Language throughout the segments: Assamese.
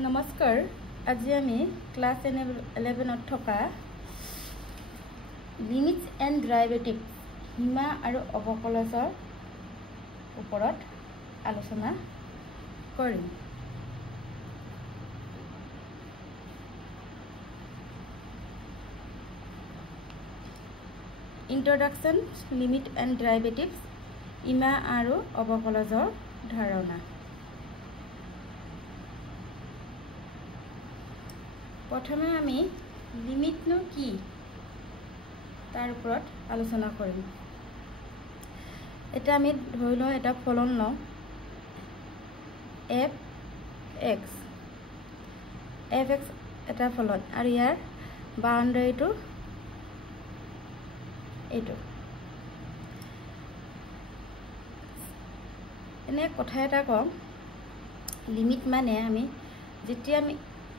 নমস্কাৰ আজি আমি ক্লাস 11 থকা লিমিটস এন্ড ডেৰিভেটিভ সীমা আৰু অৱকলজৰ ওপৰত আলোচনা কৰিম। ইন্ট্ৰডাকচন লিমিট এন্ড ডেৰিভেটিভস সীমা আৰু অৱকলজৰ ধাৰণা। প্ৰথমে আমি লিমিট নো কি তাৰ ওপৰত আলোচনা কৰিম। এটা আমি ধৰি লওঁ এটা ফলন লওঁ f(x) এটা ফলন আৰু ইয়াৰ বাউণ্ডাৰীটো এইটো। এনে কথা এটা কওঁ, লিমিট মানে আমি যেতিয়া আমি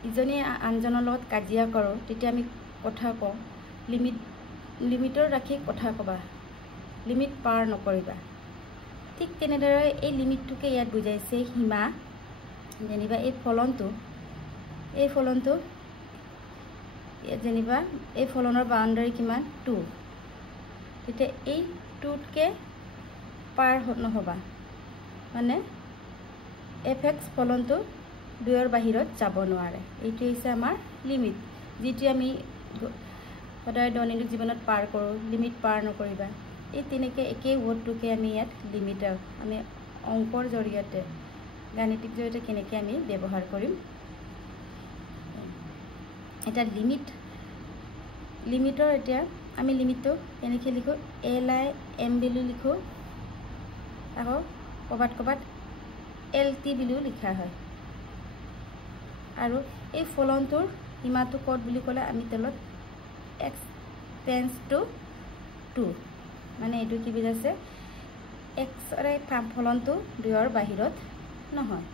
ইজনে আনজনৰ লগত কাজিয়া কৰোঁ তেতিয়া আমি কথা কওঁ লিমিটৰ ৰাখি কথা ক'বা, লিমিট পাৰ নকৰিবা। ঠিক তেনেদৰে এই লিমিটটোকে ইয়াত বুজাইছে সীমা। যেনিবা এই ফলনটো যেনিবা এই ফলনৰ বাউণ্ডাৰী কিমান 2, তেতিয়া এই 2তকৈ পাৰ নহ'বা, মানে f(x) ফলনটো 2ৰ বাহিৰত যাব নোৱাৰে। এইটো হৈছে আমাৰ লিমিট, যিটো আমি সদায় দৈনন্দিন জীৱনত পাৰ কৰোঁ, লিমিট পাৰ নকৰিবা। এই তেনেকৈ একেই ৱৰ্ডটোকে আমি ইয়াত লিমিটৰ আমি অংকৰ জৰিয়তে গাণিতিক জৰিয়তে কেনেকৈ আমি ব্যৱহাৰ কৰিম। এটা লিমিটৰ এতিয়া আমি লিমিটটো কেনেকৈ লিখোঁ, LIM বুলি লিখোঁ, আকৌ ক'ৰবাত LT বুলিও লিখা হয়। আৰু এই ফলনটোৰ সীমাটো ক'ত বুলি ক'লে আমি তলত x টেন্ডছ টু 2, মানে এইটো কি বুজাইছে xৰে ফলনটো 2ৰ বাহিৰত নহয়।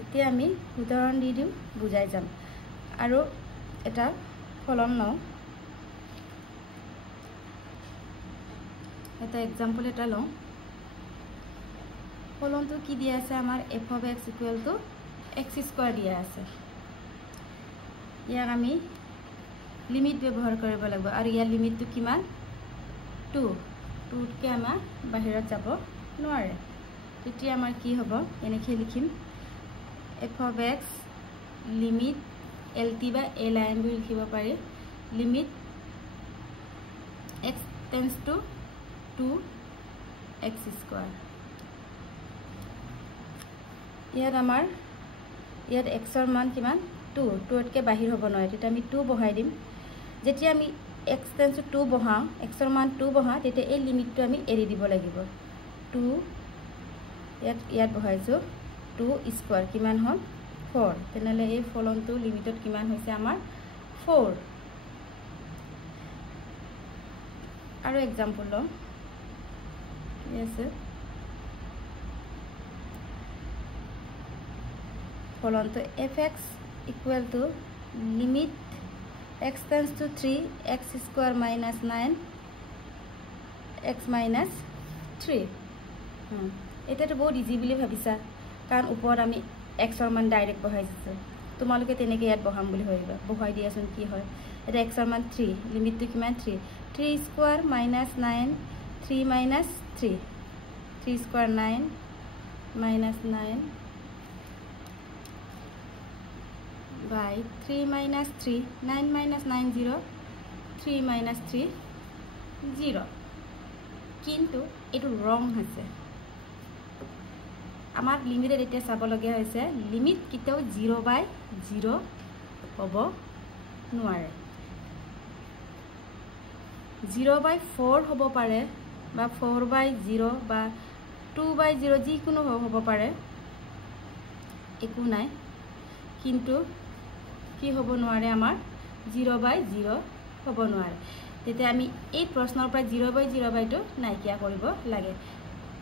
এতিয়া আমি উদাহৰণ দি দিওঁ, বুজাই যাম। আৰু এটা ফলন লওঁ, এটা এক্সাম্পল এটা লওঁ। ফলনটো কি দিয়া আছে আমাৰ f(x) = x² দিয়া আছে। ইয়াক আমি লিমিট ব্যৱহাৰ কৰিব লাগিব আৰু ইয়াৰ লিমিটটো কিমান 2তকৈ আমাৰ বাহিৰত যাব নোৱাৰে। তেতিয়া আমাৰ কি হ'ব, এনেকৈ লিখিম f(x) লিমিট LT বা LIM বুলি লিখিব পাৰি, limit x tends two 2x²। ইয়াত xৰ মান কিমান 2তকৈ বাহিৰ হ'ব নোৱাৰে, তেতিয়া আমি 2 বহাই দিম। যেতিয়া আমি x টেন্ডছ টু 2 বহাওঁ, xৰ মান 2 বহাওঁ, তেতিয়া এই লিমিটটো আমি এৰি দিব লাগিব। 2 ইয়াত বহাইছোঁ 2² কিমান হ'ল 4। তেনেহ'লে এই ফলনটো লিমিটত কিমান হৈছে আমাৰ 4। আৰু এক্সাম্পল লওঁ, ঠিক আছে। ফলনটো f(x) = limit x tends to 3x² - 9x - 3। এতিয়াতো বহুত ইজি বুলি ভাবিছা, কাৰণ ওপৰত আমি xৰ মান ডাইৰেক্ট বহাই দিছোঁ। তোমালোকে তেনেকৈ ইয়াত বহাম বুলি ভাবিবা, বহাই দিয়াচোন কি হয়। এতিয়া xৰ মান 3, লিমিটটো কিমান 3, 3² - 9 3 - 3, 3² 9 - 9 by 3 - 3, 9 - 9 0, 3 - 3 0। কিন্তু এইটো ৰং হৈছে। আমাৰ লিমিটত এতিয়া চাবলগীয়া হৈছে লিমিট কেতিয়াও 0/0 হ'ব নোৱাৰে। 0/4 হ'ব পাৰে বা 4/0 বা 2/0, যিকোনো হ'ব পাৰে, একো নাই। কিন্তু কি হ'ব নোৱাৰে, আমাৰ 0/0 হ'ব নোৱাৰে। তেতিয়া আমি এই প্ৰশ্নৰ পৰা 0/0 নাইকিয়া কৰিব লাগে।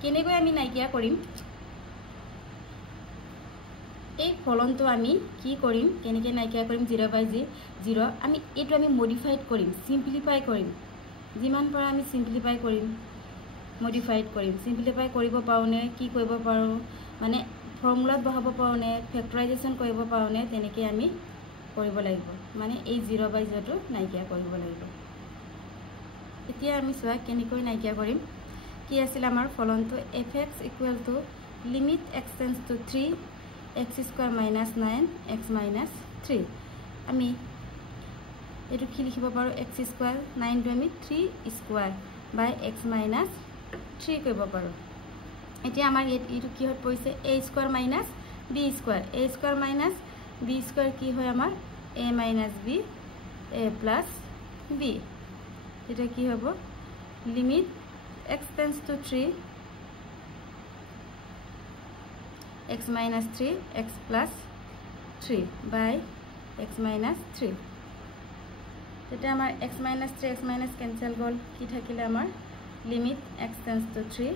কেনেকৈ আমি নাইকিয়া কৰিম, এই ফলনটো আমি কি কৰিম, কেনেকৈ নাইকিয়া কৰিম 0/0, আমি এইটো আমি মডিফাইড কৰিম, চিম্পলিফাই কৰিম। যিমান পাৰা আমি চিম্পলিফাই কৰিম, মডিফাইড কৰিম। চিম্পলিফাই কৰিব পাৰোঁনে, কি কৰিব পাৰোঁ, মানে ফৰ্মুলাত বহাব পাৰোঁনে ফেক্টৰাইজেশ্যন কৰিব পাৰোঁনে তেনেকৈ আমি কৰিব লাগিব মানে এই 0/0টো নাইকিয়া কৰিব লাগিব এতিয়া আমি চোৱা কেনেকৈ নাইকিয়া কৰিম কি আছিল আমাৰ ফলনটো fx = limit x tends to 3 x² - 9 x - 3 আমি এটো কি লিখিব পাৰো x² 9 টো আমি 3² বাই x - 3 কৰিব পাৰো এতিয়া আমাৰ এটো কি হত পৰিছে a² - b² a² - b² কি হয় আমাৰ a - b a + b এটা কি হ'ব limit x tends to 3 x - 3 x + 3 by x - 3 তেতিয়া আমাৰ x - 3 x - কেনসেল গল কি থাকিলে আমাৰ limit x tends to 3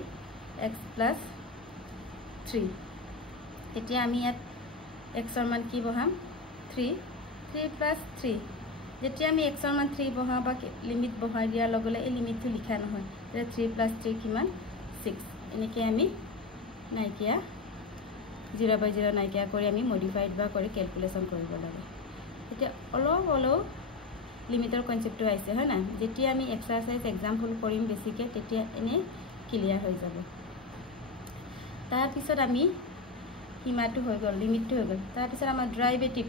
x + 3 এতিয়া আমি ইয়াত x ৰ মান কি বহাম 3 + 3 যেতিয়া আমি x ৰ মান 3 বহাও বা লিমিট বহাই দিয়াৰ লগে এই লিমিটটো লিখা নহয় যে 3 + 3 কিমান 6 এনেকৈ আমি নাইকিয়া 0/0 নাইকিয়া কৰি আমি মডিফাইড বা কৰি ক্যালকুলেশন কৰিব লাগে এতিয়া অলপ লিমিটৰ কনসেপ্টটো আহিছে হয় না যেতিয়া আমি এক্সাৰসাইজ এক্সাম্পল কৰিম বেছিকে তেতিয়া এনে ক্লিয়াৰ হৈ যাব তাৰ পিছত আমি সীমাটো হৈ গল লিমিটটো হৈ গল তাৰ পিছত আমাৰ ডেৰিভেটিভ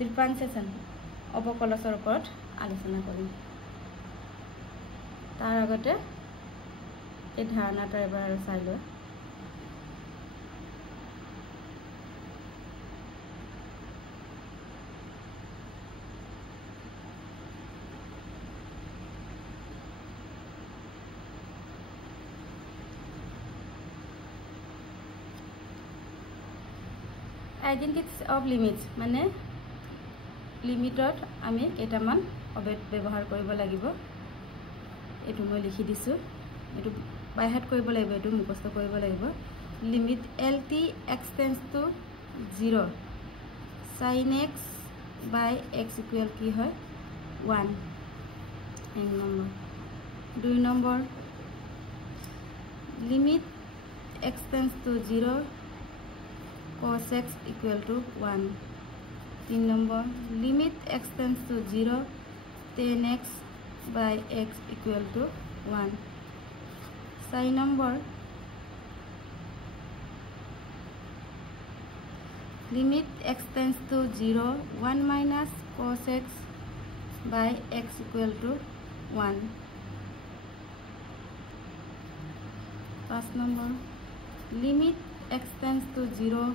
ডিফাৰেন্সিয়েশন অবকলসৰ ওপৰত আলোচনা কৰিম তাৰ আগতে এই ধাৰণাটো এবাৰ আৰু চাই লওঁ আইডেন্টিটিজ অফ লিমিটস মানে লিমিটত আমি কেইটামান অবেদ ব্যৱহাৰ কৰিব লাগিব এটো মই লিখি দিছো এটো বাইহাত কৰিব লাগিব এটো মুখস্থ কৰিব লাগিব limit lt x tends to 0 sin x by x equal কি হয় 1 এক number 2 number limit x tends to 0 cos x equal to 1 3 number limit x tends to 0 tan x by x equal to 1 sin number limit x tends to 0 1 minus cos x by x equal to 1 first number limit x tends to 0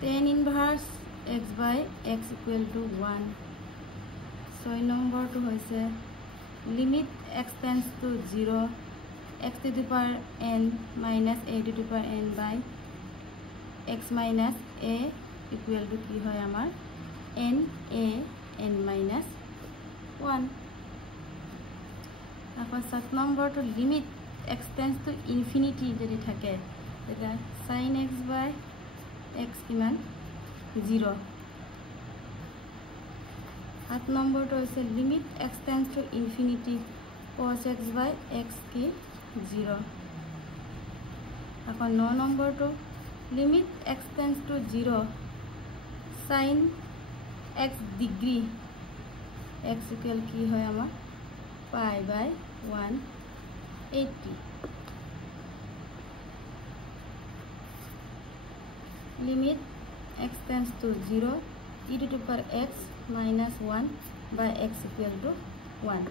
tan inverse x by x equal to 1 6 number to hoise limit x tends to 0 x to the power n minus a to the power n by x minus a equal to ki hoy amar n a n minus 1 apar 7 number to limit x tends to infinity jodi thake এটা sin x by x কিমান 0 8 নম্বৰটো হৈছে limit x tends to infinity cos x by x কি 0 এখন 9 নম্বৰটো limit x tends to 0 sin x degree x equal কি হয় আমাৰ pi by 180 limit x tends to 0 e to the power x minus 1 by x equal to 1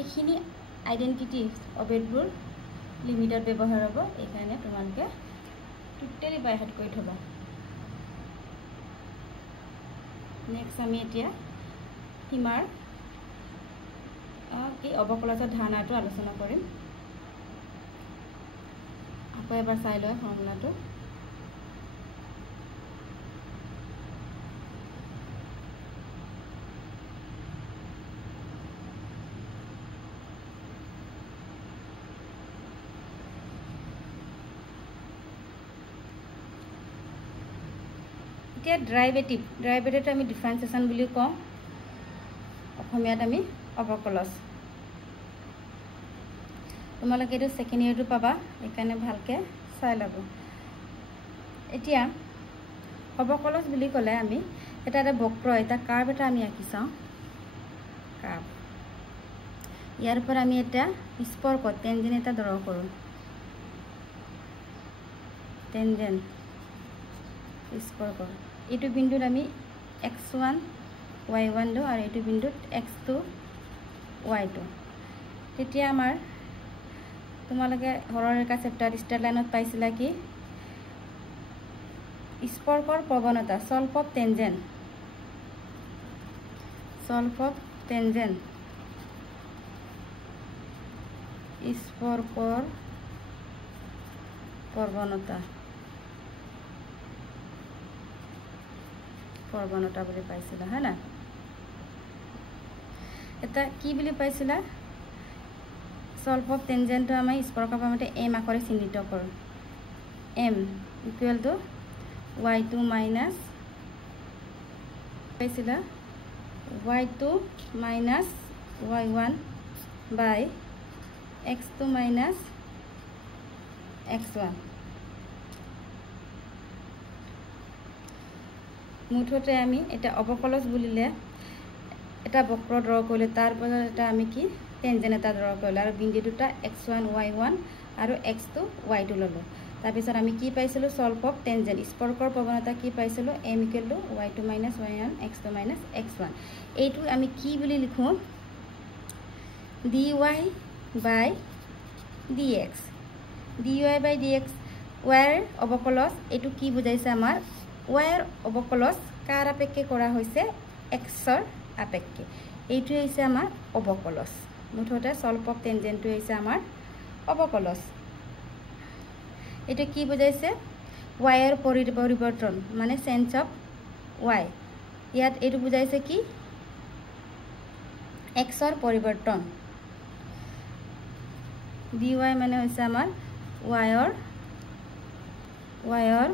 এইখিনি আইডেন্টিটি অবেদবোৰ লিমিটৰ ব্যৱহাৰ হ'ব এখানে তোমালকে টোটালি বাইহাত কৰি থবা নেক্সট আমি এতিয়া সীমাৰ এই অবকলসৰ ধাৰণাটো আলোচনা কৰিম আকৌ এবাৰ চাই লওঁ ফৰ্মুলাটো এতিয়া ডেৰিভেটিভ আমি ডিফাৰেন্সিয়েশন বুলি কওঁ অসমীয়াত আমি অবকলস তোমালোকে এটো সেকেন্ড ইয়াৰটো পাবা এখানে ভালকে চাই লব এতিয়া অবকলজ বুলি ক'লে আমি এটা বক্ৰ এটা কাৰ্ভ এটা আমি আঁকি চাওঁ কাৰ্ভ ইয়াৰ পৰা আমি এটা স্পৰ্শ টেনজেন্ট এটা ড্ৰ কৰোঁ টেনজেন্ট স্পৰ্শ এইটো বিন্দুত আমি x1 y1 লো আৰু এইটো বিন্দুত x2 y2 তেতিয়া আমাৰ তোমালোকে সৰলৰেখা চেপ্টাৰ ষ্টাৰ লাইনত পাইছিলা কি স্পৰ্শৰ প্ৰৱণতা সল্ভ অফ টেনজেন্ট স্পৰ্শৰ প্ৰৱণতা বুলি পাইছিলা হয় না এটা কি বুলি পাইছিলা সল্ভ অফ টেনজেন্টটো আমি স্পৰ্শৰ প্ৰৱণতা m আকাৰে চিহ্নিত কৰোঁ m equal to y2 minus পাইছিলা y2 মাইনাছ y1 বাই x2 মাইনাছ x1 মুঠতে আমি এটা অবকলজ বুলিলে এটা বক্ৰ ড্ৰ কৰিলে তাৰ পৰা এটা আমি কি টেনজেন্ট এটা ড্ৰ কৰিলে আৰু বিন্দু দুটা x1 y1 আৰু x2 y2 ললো তাৰ পিছত আমি কি পাইছিলো সল্ভ অফ টেনজেন্ট স্পৰ্শৰ প্ৰৱণতা কি পাইছিলো m equal to y2 minus y1 x2 minus x1 এইটো আমি কি বুলি লিখো dy বাই dx dy বাই dx y অবকলজ এইটো কি বুজাইছে আমাৰ y অবকলজ কাৰ আপেক্ষে কৰা হৈছে x ৰ আপেক্ষে এইটো হৈছে আমাৰ অবকলজ মুঠতে সল্ভ অফ টেনজেন্টটো হৈছে আমাৰ অবকলজ এটা কি বুজাইছে y ৰ পৰিৱৰ্তন মানে চেঞ্জ অফ y ইয়াত এইটো বুজাইছে কি x ৰ পৰিৱৰ্তন dy মানে হৈছে আমাৰ y ৰ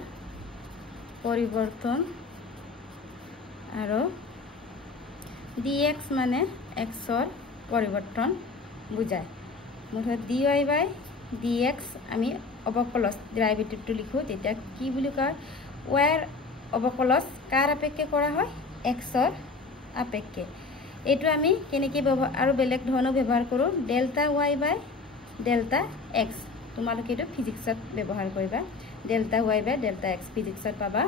পৰিৱৰ্তন আৰু dx মানে x ৰ পৰিৱৰ্তন বুজায় মুঠতে dy বাই dx আমি অবকলজ ডেৰিভেটিভটো লিখো তেতিয়া কি বুলি কয় y ৰ অবকলজ কাৰ আপেক্ষে কৰা হয় x ৰ আপেক্ষে এইটো আমি কেনেকৈ আৰু বেলেগ ধৰণৰ ব্যৱহাৰ কৰোঁ ডেল্টা y বাই ডেল্টা x তোমালোকে এইটো ফিজিক্সত ব্যৱহাৰ কৰিবা ডেল্টা y বাই ডেল্টা x ফিজিক্সত পাবা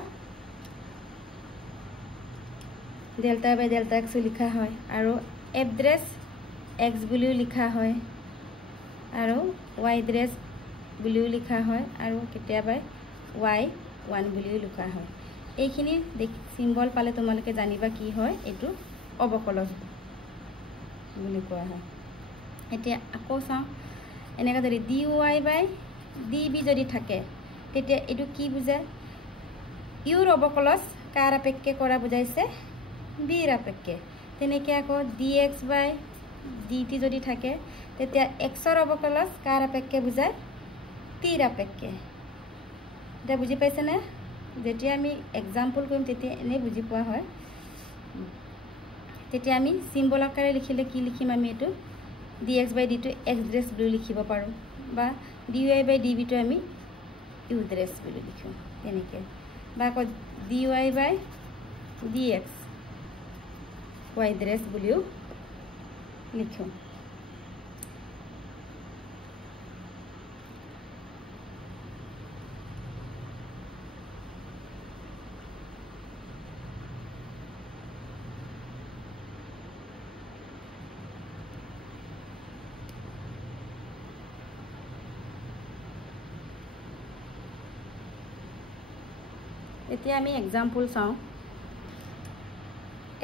ডেল্টা বাই ডেল্টা x লিখা হয় আৰু এড্ৰেছ x বুলিও লিখা হয় আৰু y এড্ৰেছ বুলিও লিখা হয় আৰু কেতিয়াবা y1 বুলিও লিখা হয় এইখিনি সিম্বল পালে তোমালোকে জানিবা কি হয় এইটো অবকলজ বুলি কোৱা হয় এতিয়া আকৌ চাওঁ এনেকা যদি dy বাই db যদি থাকে তেতিয়া এইটো কি বুজায় ইউৰ অবকলজ কাৰ আপেক্ষে কৰা বুজাইছে b ৰ আপেক্ষে তেনেকৈ আকৌ dx বাই dt যদি থাকে তেতিয়া x ৰ অবকলজ কাৰ আপেক্ষে বুজায় t ৰ আপেক্ষে এটা বুজি পাইছে না যেতিয়া আমি এক্সাম্পল কৰিম তেতিয়া এনে বুজি পোৱা হয় তেতিয়া আমি সিম্বল আকাৰে লিখিলে কি লিখিম আমি এটো dx বাই dt x ড্ৰেছ বুলি লিখিব পাৰো বা dy বাই db টো আমি u ড্ৰেছ বুলি লিখো তেনেকৈ বা আকৌ dy বাই dx y ড্ৰেছ বুলিও লিখো এতিয়া আমি এক্সাম্পল চাওঁ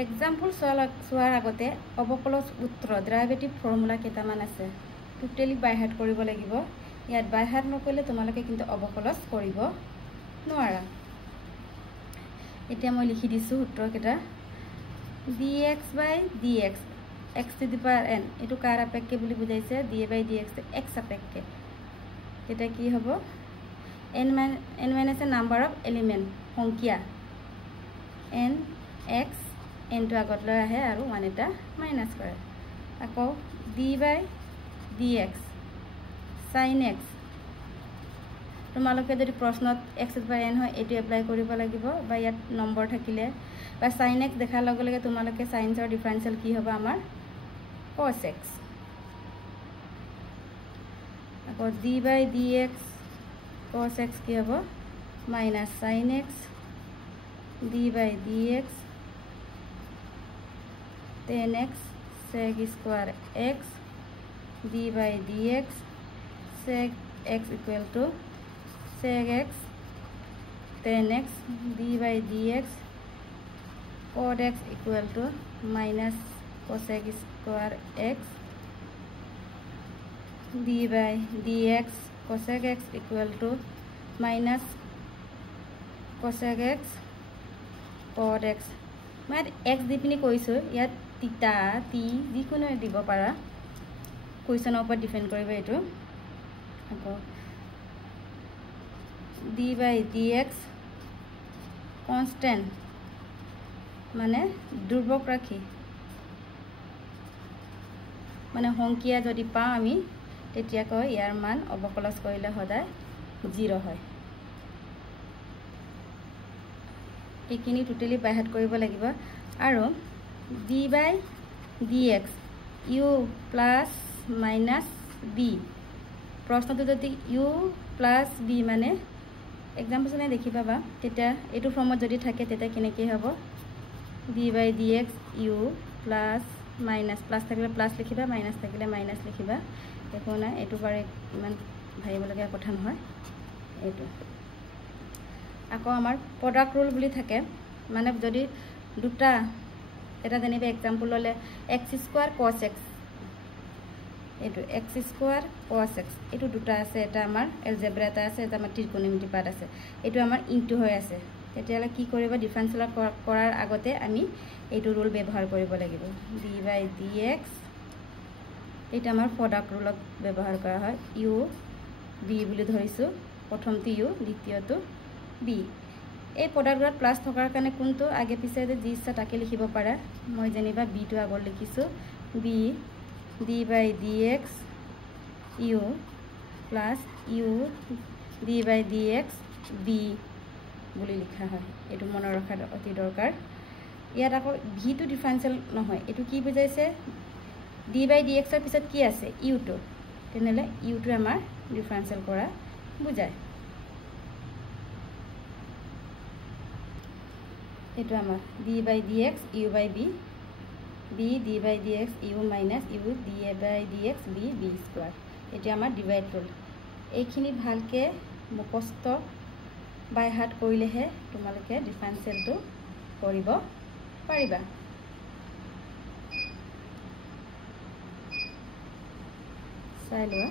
এক্সাম্পল চোৱাৰ আগতে অবকলজ সূত্ৰ ডেৰিভেটিভ ফৰ্মুলা কেইটামান আছে টোটেলি বাই হাৰ্ট কৰিব লাগিব ইয়াত বাই হাৰ্ট নকৰিলে তোমালোকে কিন্তু অবকলজ কৰিব নোৱাৰা এতিয়া মই লিখি দিছো সূত্ৰ কেইটা dx by dx x to the power n এইটো কাৰ আপেক্ষে বুলি বুজাইছে dy বাই dx x আপেক্ষে এটা কি হ'ব n minus a number of element সংখ্যা n x n to আগত লৈ আহে আৰু 1 এটা মাইনাস কৰে আকৌ d by dx sin x তোমালোকে যদি প্ৰশ্নত x/n হয় এইটো এপ্লাই কৰিব লাগিব বা ইয়াত নম্বৰ থাকিলে বা sin x দেখাৰ লগে লগে তোমালোকে সাইন্সৰ ডিফাৰেন্সিয়েল কি হ'ব আমাৰ cos x আকৌ d/dx cos x কি হ'ব minus sin x d/dx tan x sec square x d/dx sec x equal to sec x tan x d/dx cot x equal to minus cosec square x d/dx cosec x equal to minus cosec x cot x मैं x দি পিনি কৈছো ইয়াত তিতা টি যিকোনো দিব পাৰা কোৱেশ্চনৰ ওপৰত ডিপেন্ড কৰিব এটো আকৌ d/dx constant মানে ধ্ৰুবক ৰাখি মানে সংখ্যা যদি পাও আমি তেতিয়া কয় ইয়াৰ মান অবকলজ কৰিলে সদায় 0 হয় এইখিনি টোটালি বাইহাত কৰিব লাগিব আৰু d/dx u plus minus b প্ৰশ্নটো যদি u plus b মানে एग्जाम्पल ने देखि पाबा तेता एटु फॉर्मत जदि থাকে तेता केनेके हबो d/dx u plus minus plus থাকিলে plus লিখিবা minus থাকিলে minus লিখিবা দেখো না এটু পারে ইমান ভাইব লগা কথা নহয় এটু আকৌ আমাৰ প্ৰডাক্ট ৰুল বুলি থাকে মানে যদি দুটা এটা জানিবে एग्जाम्पल ললে x² cos x এটু x² cos x এটু দুটা আছে এটা আমাৰ এলজেব্ৰা এটা আছে এটা আমাৰ ত্ৰিকোণমিতি পাত আছে এটু আমাৰ ইনটু হৈ আছে তেতিয়ালে কি কৰিবা ডিফাৰেন্সিয়েল কৰাৰ আগতে আমি এটু ৰুল ব্যৱহাৰ কৰিব লাগিব d/dx এটা আমাৰ প্ৰডাক্ট ৰুলত ব্যৱহাৰ কৰা হয় u b বুলি ধৰিছো প্ৰথমটো u দ্বিতীয়টো b এই প্ৰডাক্ট ৰুলত প্লাস থকাৰ কাৰণে কোনটো আগে পিছে যি ইচ্ছা তাকে লিখিব পাৰা মই জানিবা b টো আগৰ লিখিছো b d/dx u plus u d/dx b বুলি লিখা হয় এটো মনৰ ৰখা অতি দৰকাৰ ইয়াত আকৌ v টো ডিফাৰেন্সিয়েল নহয় এটো কি বুজাইছে d/dx ৰ পিছত কি আছে u টো তেনলে u টো আমাৰ ডিফাৰেন্সিয়েল কৰা বুজায় এটো আমাৰ d/dx u/b b d/dx u minus u d/dx b b square এটা আমাৰ ডিভাইড ৰুল এইখিনি ভালকে মুখস্থ বাই হাত কৰিলেহে তোমালোকে ডিফাৰেন্সিয়েলটো কৰিব পাৰিবা চাই লোৱা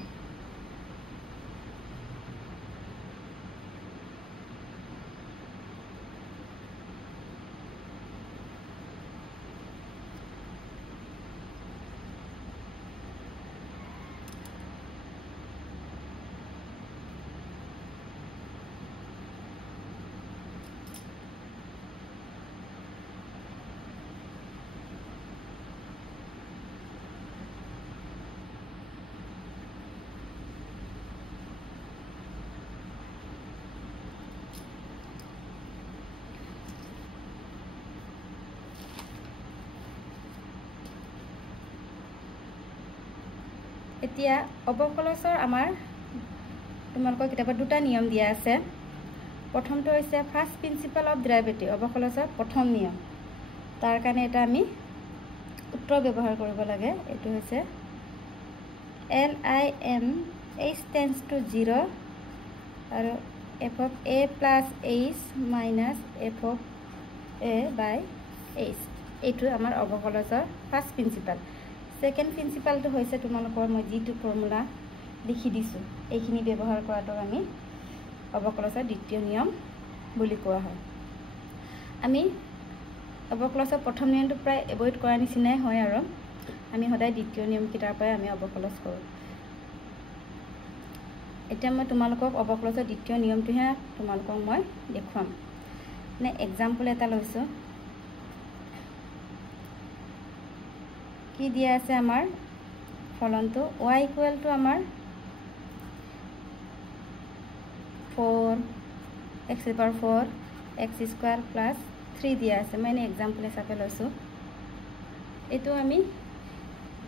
এতিয়া অবকলজৰ আমাৰ তোমালোকৰ কিতাপত দুটা নিয়ম দিয়া আছে প্ৰথমটো হৈছে ফাৰ্স্ট প্ৰিন্সিপাল অফ ডেৰিভেটিভ অবকলজৰ প্ৰথম নিয়ম তাৰ কাৰণে এটা আমি সূত্ৰ ব্যৱহাৰ কৰিব লাগে এটো হৈছে LIM h tends to 0 আৰু f of a plus h minus f of a by h এটো আমাৰ অবকলজৰ ফাৰ্স্ট প্ৰিন্সিপাল सेकेंड प्रिंसिपल तो होइसे तुमालोকৰ মই জিটু ফৰ্মুলা লিখি দিছো এইখিনি ব্যৱহাৰ কৰাটো আমি অবকলজৰ দ্বিতীয় নিয়ম বুলি কোৱা হয় আমি অবকলজৰ প্ৰথম নিয়মটো প্ৰায় এভয়েড কৰা নিচিনাই হয় আৰু আমি সদায় দ্বিতীয় নিয়ম কিটাৰ পৰাই আমি অবকলজ কৰো এতিয়া মই তোমালোকক অবকলজৰ দ্বিতীয় নিয়মটোহে তোমালোকক মই দেখুৱাম মানে एग्जांपल এটা লৈছো কি দিয়া আছে আমাৰ ফলনটো y ইকুয়াল টু আমাৰ 4 x to the power 4 x square plus 3 দিয়া আছে মানে एग्जांपल হিচাপে লৈছো এটো আমি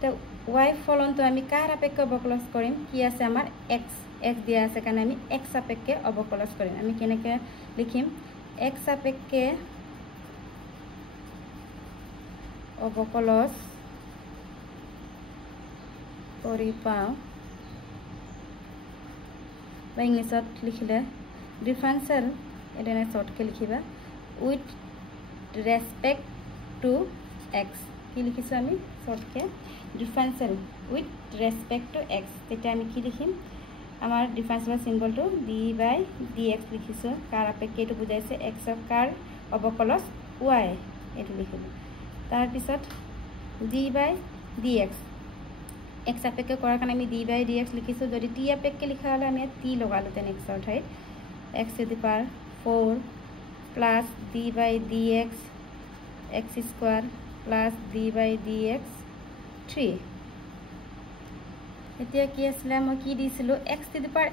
তো y ফলনটো আমি কাৰ আপেক্ষে অবকলন কৰিম কি আছে আমাৰ x দিয়া আছে কাৰণে আমি x আপেক্ষে অবকলন কৰিম আমি কেনেকৈ লিখিম x আপেক্ষে অবকলন কৰি পাও বা ইংলিছত লিখিলে ডিফাৰেন্সিয়েল এডেনে শর্টকে লিখিবা উইথ রেসপেক্ট টু x কি লিখিছো আমি শর্টকে ডিফারেন্সিয়েল উইথ রেসপেক্ট টু x তেতিয়া আমি কি লিখিম আমাৰ ডিফাৰেন্সিয়েল সিম্বলটো d/dx লিখিছো কাৰ আপেক্ষে এটো বুজাইছে x অফ কাৰ অবকলন y এটো লিখিব তাৰ পিছত d/dx x আপেক্ষে কৰাৰ কাৰণে আমি d/dx লিখিছো যদি t আপেক্ষে লিখা হলে আমি t লগালো তেন x অৰ ঠাইত x to the power 4 plus d/dx x square plus d/dx 3 এতিয়া কি আছিল মই কি দিছিলো x to the power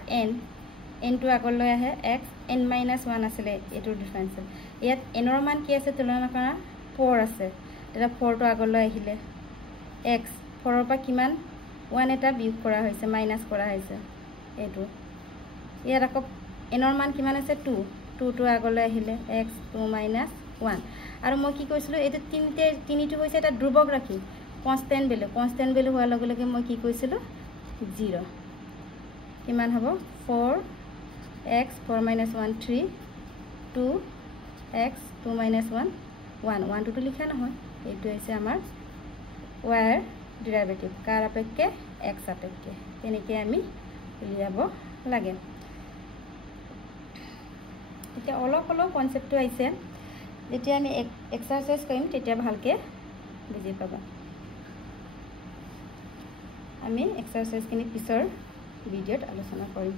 n to আগলৈ আহে x n - 1 আছিল এটো ডিফাৰেন্সিয়েল ইয়াত n ৰ মান কি আছে তুলনা কৰা 4 আছে এটা 4 to আগলৈ আহিলে x 4 ৰ পৰা কিমান 1 এটা বিয়োগ কৰা হৈছে মাইনাস কৰা হৈছে এটো ইয়াত আকৌ n ৰ মান কিমান আছে 2 to আগলৈ আহিলে x 2 - 1 আৰু মই কি কৈছিলো এটো তিনিটো হৈছে এটা ধ্ৰুবক ৰাখি কনস্ট্যান্ট ভ্যালু হোৱাৰ লগে লগে মই কি কৈছিলো 0 কিমান হ'ব 4x 4 - 1 3 2x 2 - 1 1 to লিখা নহয় এইটো হৈছে আমাৰ y ৰ ডেৰিভেটিভ কাৰ আপেক্ষে x আপেক্ষে তেনেকৈ আমি উলিয়াব লাগে এতিয়া অলপ কনসেপ্টটো আইছে যেতিয়া আমি এক্সাৰসাইজ কৰিম তেতিয়া ভালকে বুজি পাবা আমি এক্সাৰসাইজখিনি পিছৰ ভিডিঅ'ত আলোচনা কৰিম